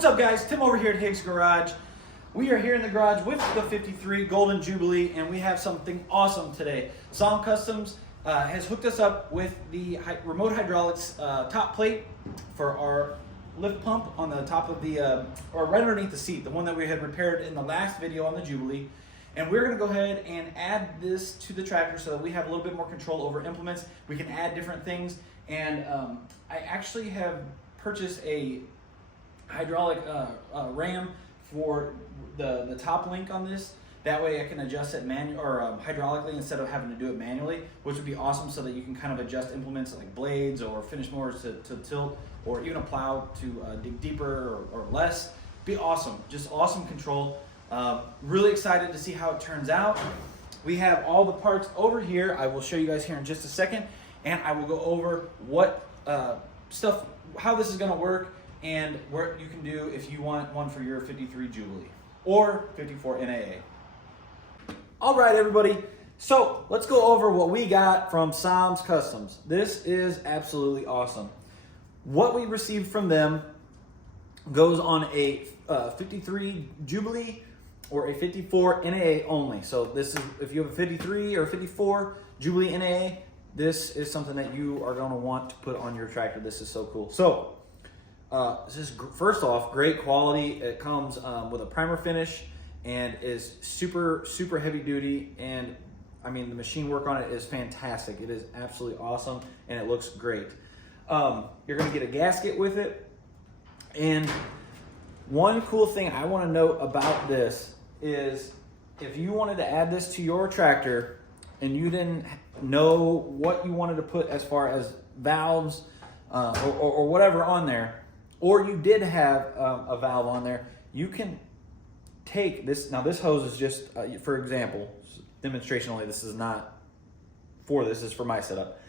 What's up, guys? Tim over here at Higgs Garage. We are here in the garage with the 53 Golden Jubilee, and we have something awesome today. SOM Customs has hooked us up with the remote hydraulics top plate for our lift pump on the top of the, or right underneath the seat, the one that we had repaired in the last video on the Jubilee. And we're gonna go ahead and add this to the tractor so that we have a little bit more control over implements. We can add different things. And I actually have purchased a hydraulic ram for the top link on this. That way I can adjust it hydraulically instead of having to do it manually, which would be awesome, so that you can kind of adjust implements like blades or finish motors to tilt, or even a plow to dig deeper or less. Be awesome, just awesome control. Really excited to see how it turns out. We have all the parts over here. I will show you guys here in just a second, and I will go over what how this is gonna work, and what you can do if you want one for your 53 Jubilee or 54 NAA. All right, everybody. So let's go over what we got from SOM's Customs. This is absolutely awesome. What we received from them goes on a 53 Jubilee or a 54 NAA only. So this is, if you have a 53 or 54 Jubilee NAA, this is something that you are going to want to put on your tractor. This is so cool. So this is, first off, great quality. It comes with a primer finish and is super heavy duty, and I mean the machine work on it is fantastic. It is absolutely awesome, and it looks great. You're going to get a gasket with it, and one cool thing I want to note about this is if you wanted to add this to your tractor and you didn't know what you wanted to put as far as valves or whatever on there, or you did have a valve on there, you can take this. Now this hose is just, for example, demonstration only. This is not for this, is for my setup.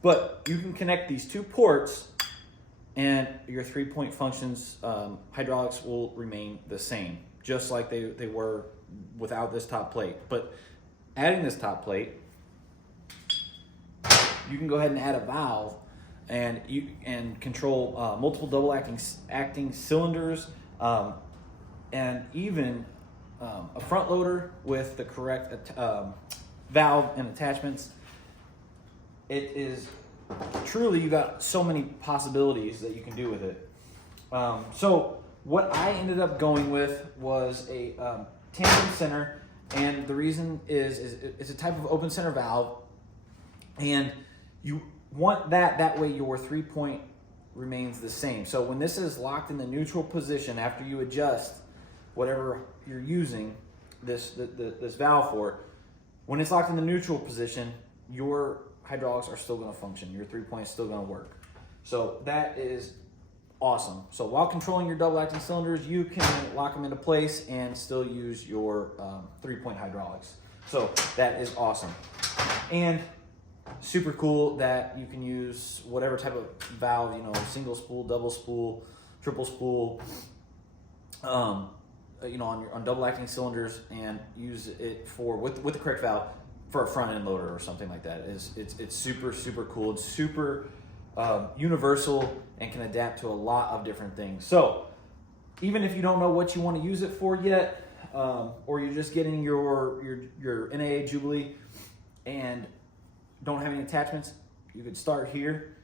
But you can connect these two ports and your 3-point functions hydraulics will remain the same, just like they were without this top plate. But adding this top plate, you can go ahead and add a valve, and you can control multiple double acting cylinders, and even a front loader with the correct valve and attachments. It is truly, you got so many possibilities that you can do with it. So what I ended up going with was a tandem center, and the reason is it's a type of open center valve, and you want that way your 3-point remains the same. So when this is locked in the neutral position, after you adjust whatever you're using this valve for, when it's locked in the neutral position, your hydraulics are still going to function. Your 3-point is still going to work. So that is awesome. So while controlling your double acting cylinders, you can lock them into place and still use your 3-point hydraulics. So that is awesome. And super cool that you can use whatever type of valve, single spool, double spool, triple spool, on double acting cylinders, and use it for with the correct valve for a front end loader or something like that. It's super cool. It's super universal and can adapt to a lot of different things. So even if you don't know what you want to use it for yet, or you're just getting your NAA Jubilee and don't have any attachments, you could start here,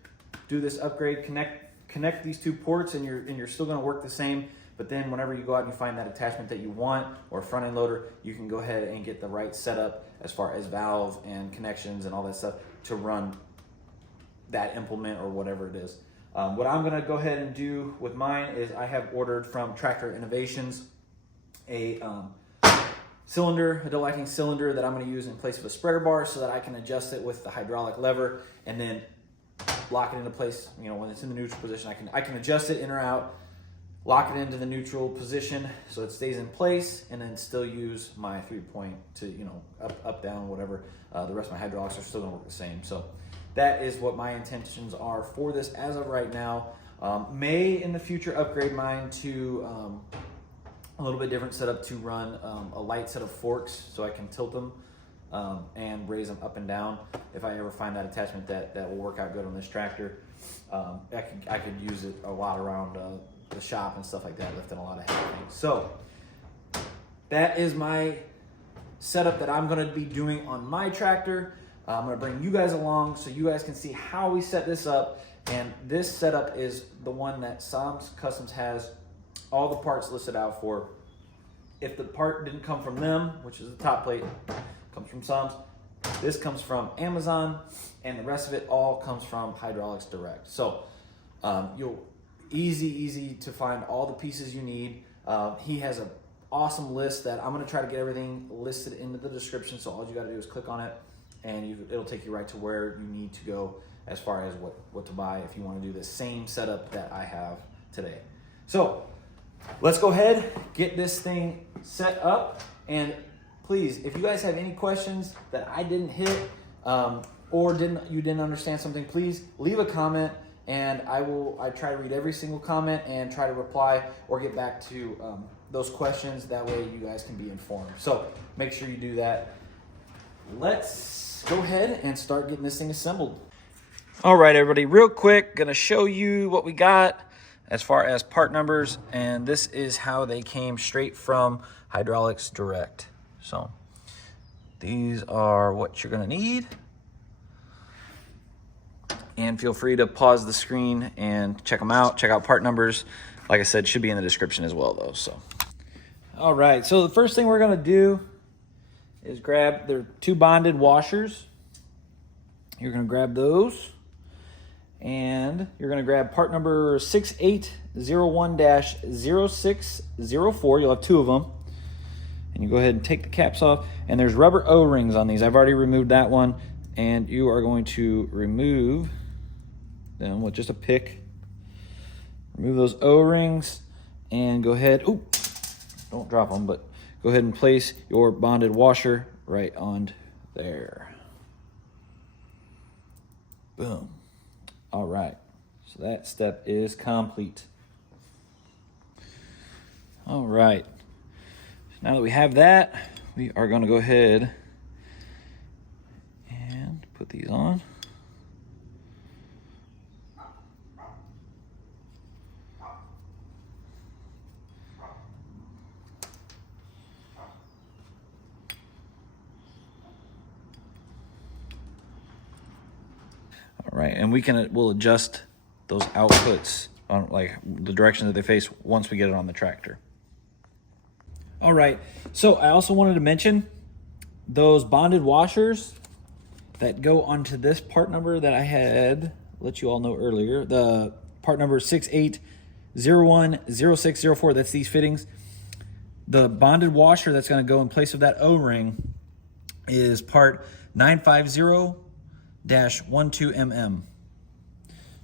do this upgrade, connect these two ports, and you're still going to work the same. But then whenever you go out and you find that attachment that you want, or front end loader, you can go ahead and get the right setup as far as valve and connections and all that stuff to run that implement or whatever it is. What I'm gonna go ahead and do with mine is I have ordered from Tractor Innovations a double acting cylinder that I'm gonna use in place of a spreader bar, so that I can adjust it with the hydraulic lever and then lock it into place. When it's in the neutral position, I can adjust it in or out, lock it into the neutral position so it stays in place, and then still use my 3-point to, up, down, whatever. The rest of my hydraulics are still gonna work the same. So that is what my intentions are for this as of right now. May in the future upgrade mine to a little bit different setup to run a light set of forks, so I can tilt them and raise them up and down. If I ever find that attachment that will work out good on this tractor, I could use it a lot around the shop and stuff like that, lifting a lot of heavy things. So that is my setup that I'm gonna be doing on my tractor. I'm gonna bring you guys along so you guys can see how we set this up. And this setup is the one that SOM's Customs has all the parts listed out for. If the part didn't come from them, which is the top plate, comes from SOM's, this comes from Amazon, and the rest of it all comes from Hydraulics Direct. So you'll easy to find all the pieces you need. He has an awesome list that I'm gonna try to get everything listed in the description. So all you gotta do is click on it, and it'll take you right to where you need to go as far as what to buy if you want to do the same setup that I have today. So let's go ahead, get this thing set up, and please, if you guys have any questions that I didn't hit or you didn't understand something, please leave a comment, and I try to read every single comment and try to reply or get back to those questions. That way you guys can be informed. So make sure you do that. Let's go ahead and start getting this thing assembled. All right, everybody, real quick, gonna show you what we got as far as part numbers, and this is how they came straight from Hydraulics Direct. So these are what you're gonna need, and feel free to pause the screen and check them out. Check out part numbers. Like I said, should be in the description as well, though. So, all right, so the first thing we're gonna do is grab their 2 bonded washers. You're gonna grab those. And you're going to grab part number 6801-0604. You'll have 2 of them. And you go ahead and take the caps off. And there's rubber O-rings on these. I've already removed that one. And you are going to remove them with just a pick. Remove those O-rings. And go ahead. Ooh, don't drop them, but go ahead and place your bonded washer right on there. Boom. All right, so that step is complete. All right, so now that we have that, we are going to go ahead and put these on. All right, and we'll adjust those outputs on like the direction that they face once we get it on the tractor. All right, so I also wanted to mention those bonded washers that go onto this part number that I had let you all know earlier, the part number 68010604, that's these fittings. The bonded washer that's going to go in place of that O-ring is part 950-12mm.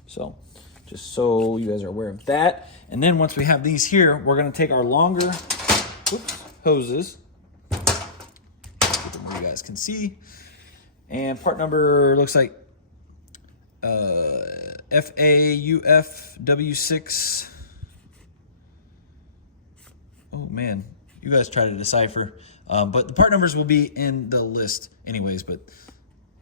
So just so you guys are aware of that. And then once we have these here, we're going to take our longer hoses, you guys can see, and part number looks like FAUFW6. Oh man, you guys try to decipher, but the part numbers will be in the list anyways. But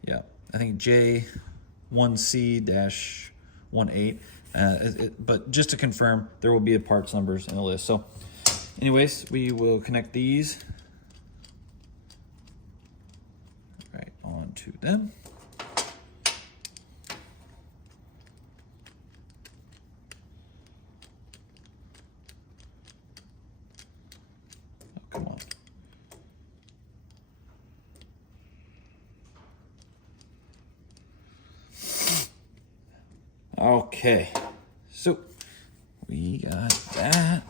yeah, I think J1C-18. But just to confirm, there will be a parts numbers in the list. So anyways, we will connect these right onto them. Oh, come on. Okay, so we got that.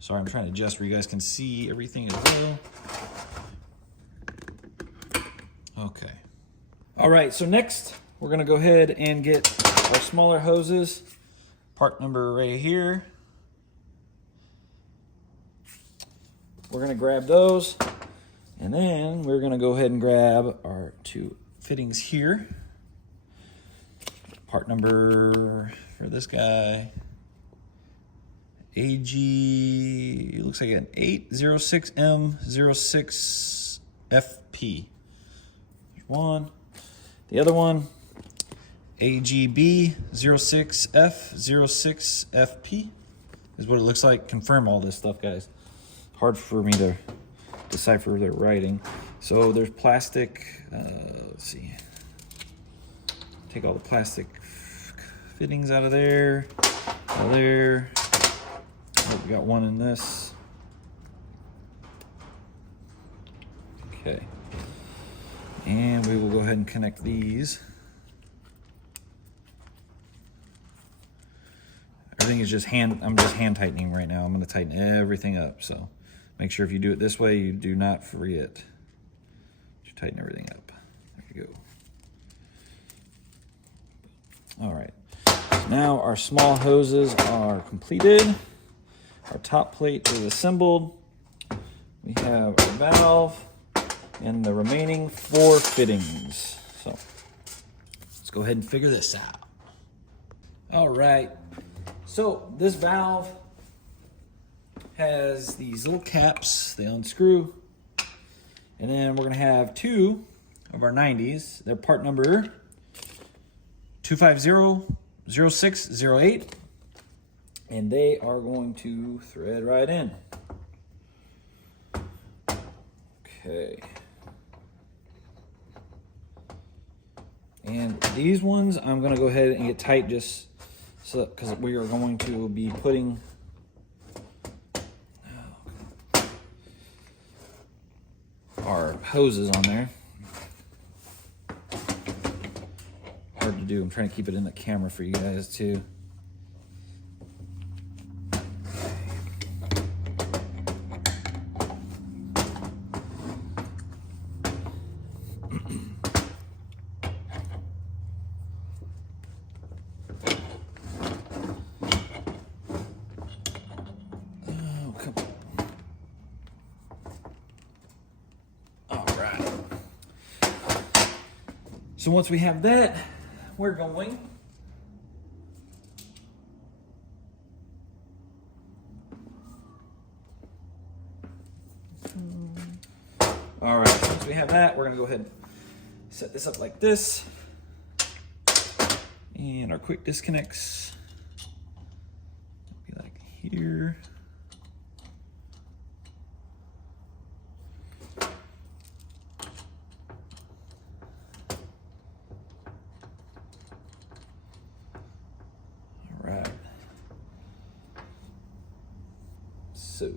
Sorry, I'm trying to adjust where you guys can see everything as well. Okay. All right, so next we're gonna go ahead and get our smaller hoses. Part number right here. We're gonna grab those, and then we're gonna go ahead and grab our two fittings here. Part number for this guy, AG, it looks like an 806M06FP. One. The other one, AGB06F06FP is what it looks like. Confirm all this stuff, guys. Hard for me to decipher their writing. So there's plastic, let's see. Take all the plastic fittings out of there, Oh, we got one in this. Okay. And we will go ahead and connect these. Everything is just I'm just hand tightening right now. I'm going to tighten everything up. So make sure if you do it this way, you do not forget to tighten everything up. There you go. All right. So now our small hoses are completed. Our top plate is assembled. We have our valve and the remaining 4 fittings. So let's go ahead and figure this out. All right. So this valve has these little caps. They unscrew. And then we're going to have 2 of our 90s. They're part number 2500608. And they are going to thread right in. Okay. And these ones I'm going to go ahead and get tight just so because we are going to be putting our hoses on there. Hard to do. I'm trying to keep it in the camera for you guys too. So once we have that, we're going all right, so once we have that, we're gonna go ahead and set this up like this. And our quick disconnects be like here. So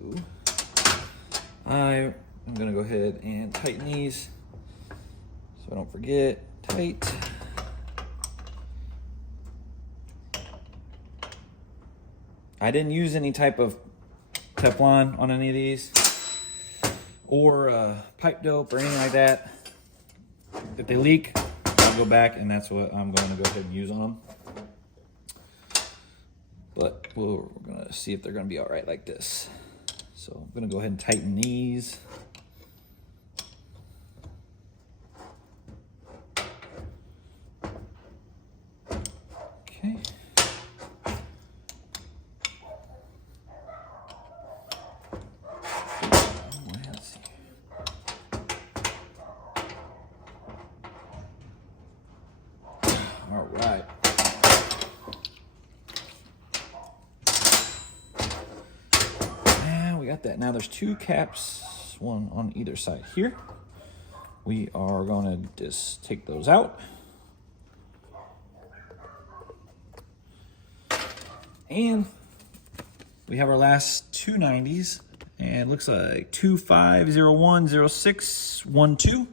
I am going to go ahead and tighten these so I don't forget. Tight. I didn't use any type of Teflon on any of these or pipe dope or anything like that. If they leak, I'll go back and that's what I'm going to go ahead and use on them. But we're going to see if they're going to be all right like this. So I'm going to go ahead and tighten these. Okay. Let's see. All right. Got that. Now there's 2 caps, one on either side here. We are going to just take those out. And we have our last 2 90s, and it looks like 25010612.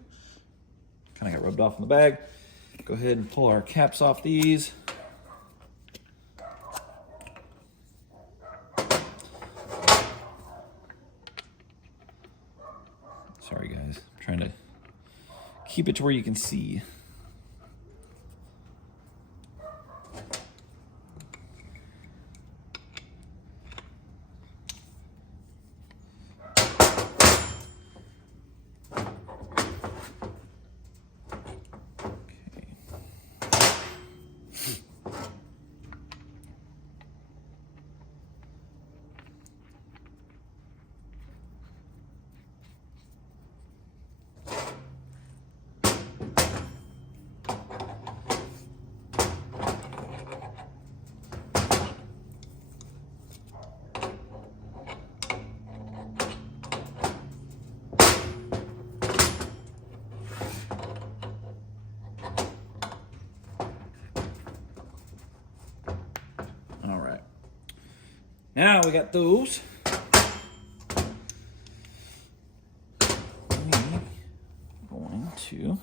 Kind of got rubbed off in the bag. Go ahead and pull our caps off these. Sorry guys, I'm trying to keep it to where you can see. Now we got those. We're going to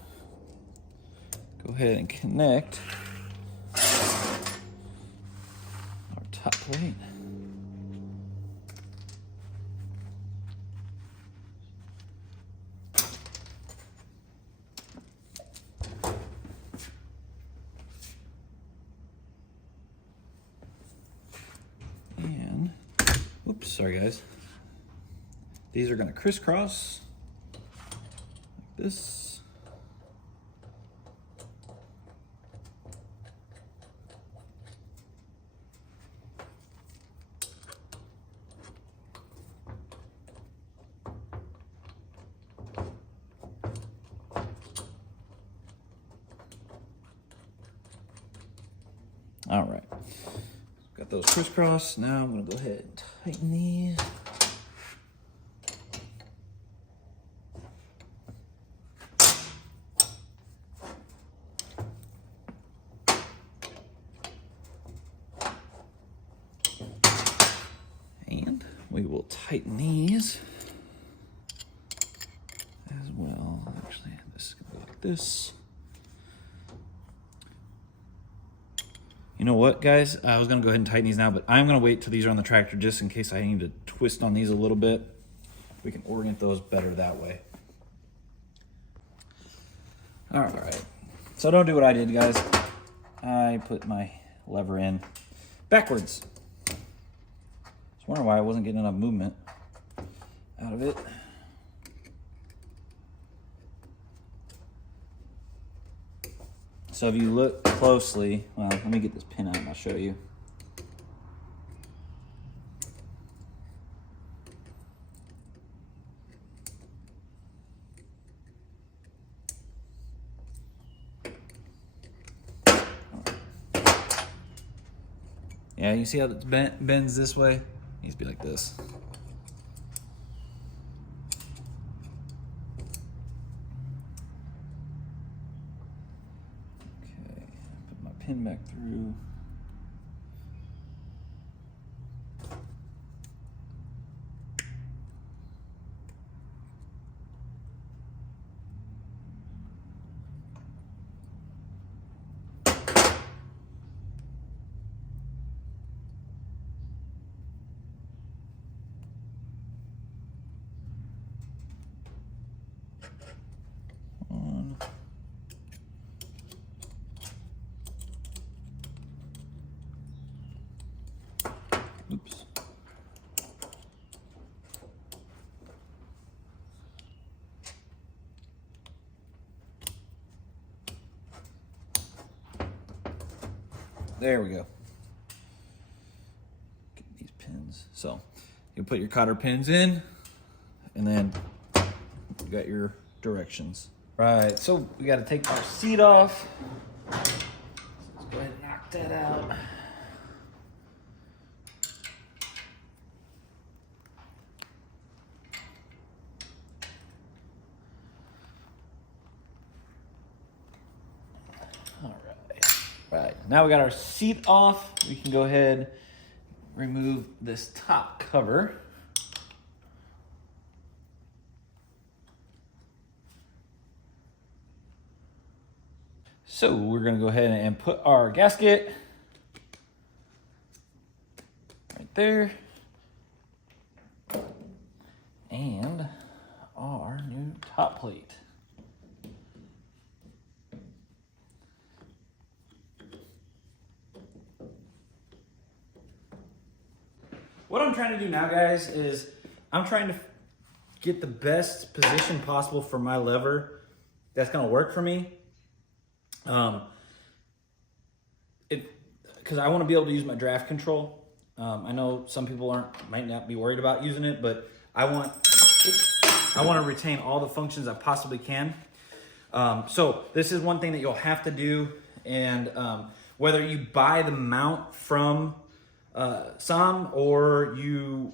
go ahead and connect our top plate. And, oops, sorry guys. These are going to crisscross like this. All right, got those crisscross. Now I'm gonna go ahead and tighten these. And we will tighten these as well. Actually, this is gonna go like this. You know what, guys? I was gonna go ahead and tighten these now, but I'm gonna wait till these are on the tractor just in case I need to twist on these a little bit. We can orient those better that way. All right, so don't do what I did, guys. I put my lever in backwards. I was wondering why I wasn't getting enough movement out of it. So if you look closely, well, let me get this pin out and I'll show you. Yeah, you see how it bends this way? It needs to be like this. Pin back through. Oops. There we go. Get these pins. So you put your cotter pins in, and then you got your directions. Right, so we got to take our seat off. Let's go ahead and knock that out. Right, now we got our seat off. We can go ahead and remove this top cover. So we're gonna go ahead and put our gasket right there. And our new top plate. What I'm trying to do now, guys, is I'm trying to get the best position possible for my lever that's gonna work for me. Because I want to be able to use my draft control. I know some people might not be worried about using it, but I want to retain all the functions I possibly can. So this is one thing that you'll have to do, and whether you buy the mount from SOM or you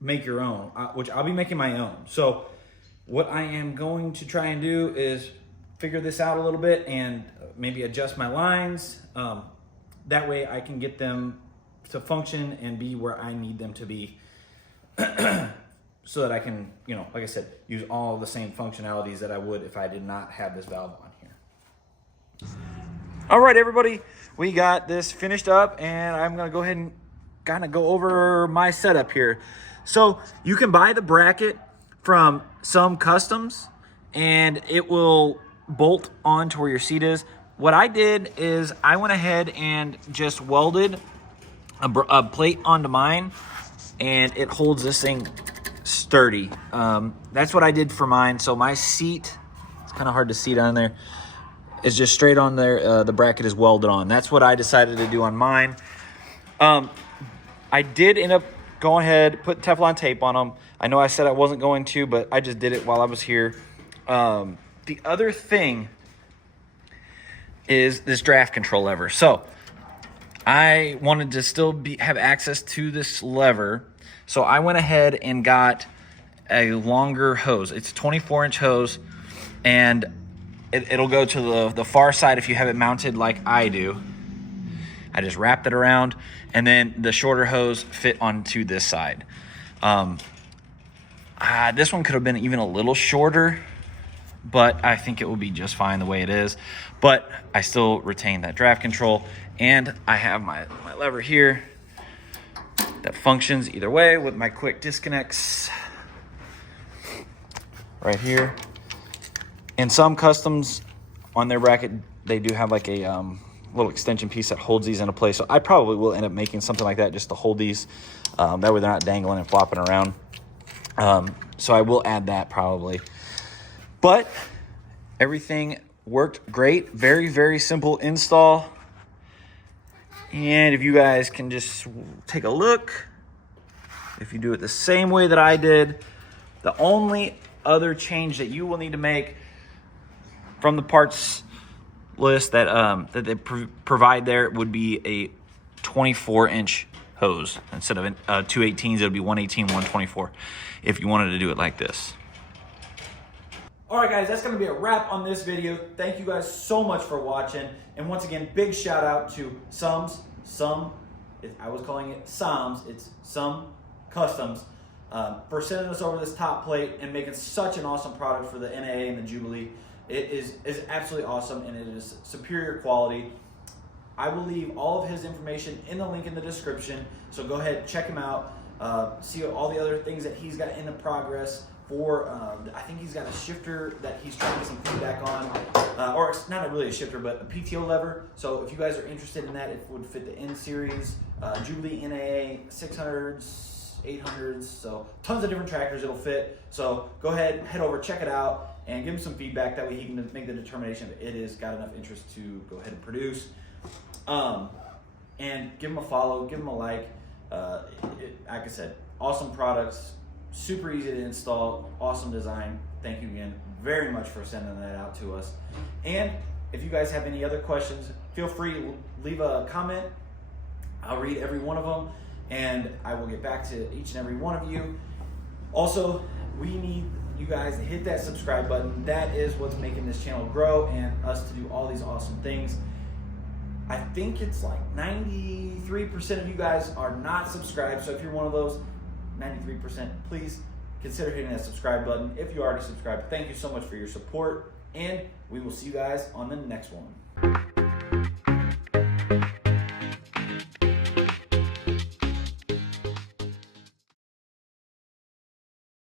make your own, which I'll be making my own. So what I am going to try and do is figure this out a little bit and maybe adjust my lines. That way I can get them to function and be where I need them to be so that I can, you know, like I said, use all the same functionalities that I would if I did not have this valve on here. All right, everybody, we got this finished up, and I'm gonna go ahead and kind of go over my setup here. So you can buy the bracket from SOM Customs, and it will bolt on to where your seat is. What I did is I went ahead and just welded a plate onto mine, and it holds this thing sturdy. That's what I did for mine. So my seat, it's kind of hard to see down there, is just straight on there. The bracket is welded on. That's what I decided to do on mine. I did end up going ahead, put Teflon tape on them. I know I said I wasn't going to, but I just did it while I was here. The other thing is this draft control lever. So I wanted to still have access to this lever. So I went ahead and got a longer hose. It's a 24-inch hose, and it'll go to the far side if you have it mounted like I do. I just wrapped it around, and then the shorter hose fit onto this side. This one could have been even a little shorter, but I think it will be just fine the way it is. But I still retain that draft control, and I have my lever here that functions either way with my quick disconnects right here. And SOM Customs, on their bracket, they do have like a little extension piece that holds these into place. So I probably will end up making something like that just to hold these. That way they're not dangling and flopping around. So I will add that probably. But everything worked great. Very, very simple install. And if you guys can just take a look, if you do it the same way that I did, the only other change that you will need to make from the parts list that they provide there would be a 24-inch hose. Instead of 218s, it would be 118, 124 if you wanted to do it like this. All right, guys, that's going to be a wrap on this video. Thank you guys so much for watching. And once again, big shout out to I was calling it SOMs. It's SOM Customs for sending us over this top plate and making such an awesome product for the NAA and the Jubilee. It is absolutely awesome, and it is superior quality. I will leave all of his information in the link in the description, so go ahead, check him out, see all the other things that he's got in the progress for. I think he's got a shifter that he's trying to get some feedback on, or it's not really a shifter, but a PTO lever. So if you guys are interested in that, it would fit the N series, Jubilee NAA 600s, 800s, so tons of different tractors it'll fit. So go ahead, head over, check it out, and give him some feedback. That way he can make the determination if it has got enough interest to go ahead and produce. And give him a follow, give him a like. Like I said, awesome products, super easy to install, awesome design. Thank you again very much for sending that out to us. And if you guys have any other questions, feel free to leave a comment. I'll read every one of them, and I will get back to each and every one of you. Also, we need you guys to hit that subscribe button. That is what's making this channel grow and us to do all these awesome things. I think it's like 93% of you guys are not subscribed. So if you're one of those 93%, please consider hitting that subscribe button. If you already subscribed, thank you so much for your support, and we will see you guys on the next one.